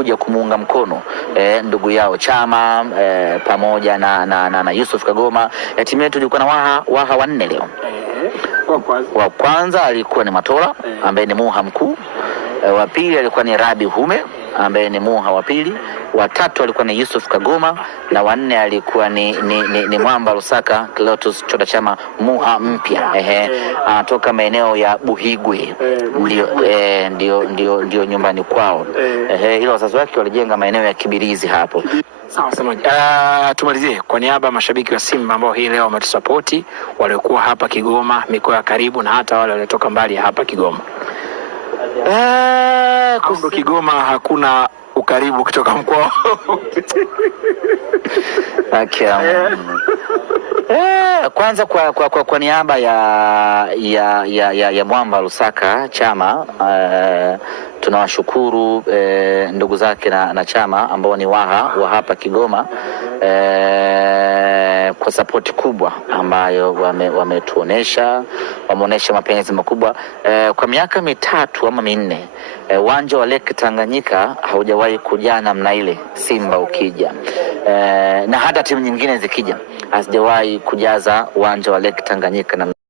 kuja kumuunga mkono ndugu yao Chama pamoja na Yusuf Kagoma. Timu yetu ilikuwa na waha wanne leo. Wa kwanza alikuwa ni Matola ambaye ni muha mkuu. Wa pili alikuwa ni Rabi Hume ambaye ni muha wa pili. Wa tatu alikuwa ni Yusuf Kagoma na wa nne alikuwa ni Mwamba Lusaka Clatous Chota Chama, muha mpya. Anatoka maeneo ya Buhigwe. Ndio nyumbani kwao. Ila wazazi wake walijenga maeneo ya Kibirizi hapo. Sawa semaji. Tumalizie kwa niaba ya mashabiki wa Simba ambao hii leo wametusapoti, waliokuwa hapa Kigoma, mikoa ya karibu na hata wale waliotoka mbali hapa Kigoma. Kigoma hakuna ukaribu kutoka mkoa. Kwanza kwa niaba ya Mwamba Lusaka Chama, tunawashukuru ndugu zake na Chama ambao ni waha wa hapa Kigoma kwa support kubwa ambayo wametuonesha, wameonesha mapenzi makubwa kwa miaka 3 ama 4. Uwanja wa Lake Tanganyika haujawahi kujaa namna ile. Simba ukija na hata timu nyingine zikija hazijawahi kujaza uwanja wa Lake Tanganyika na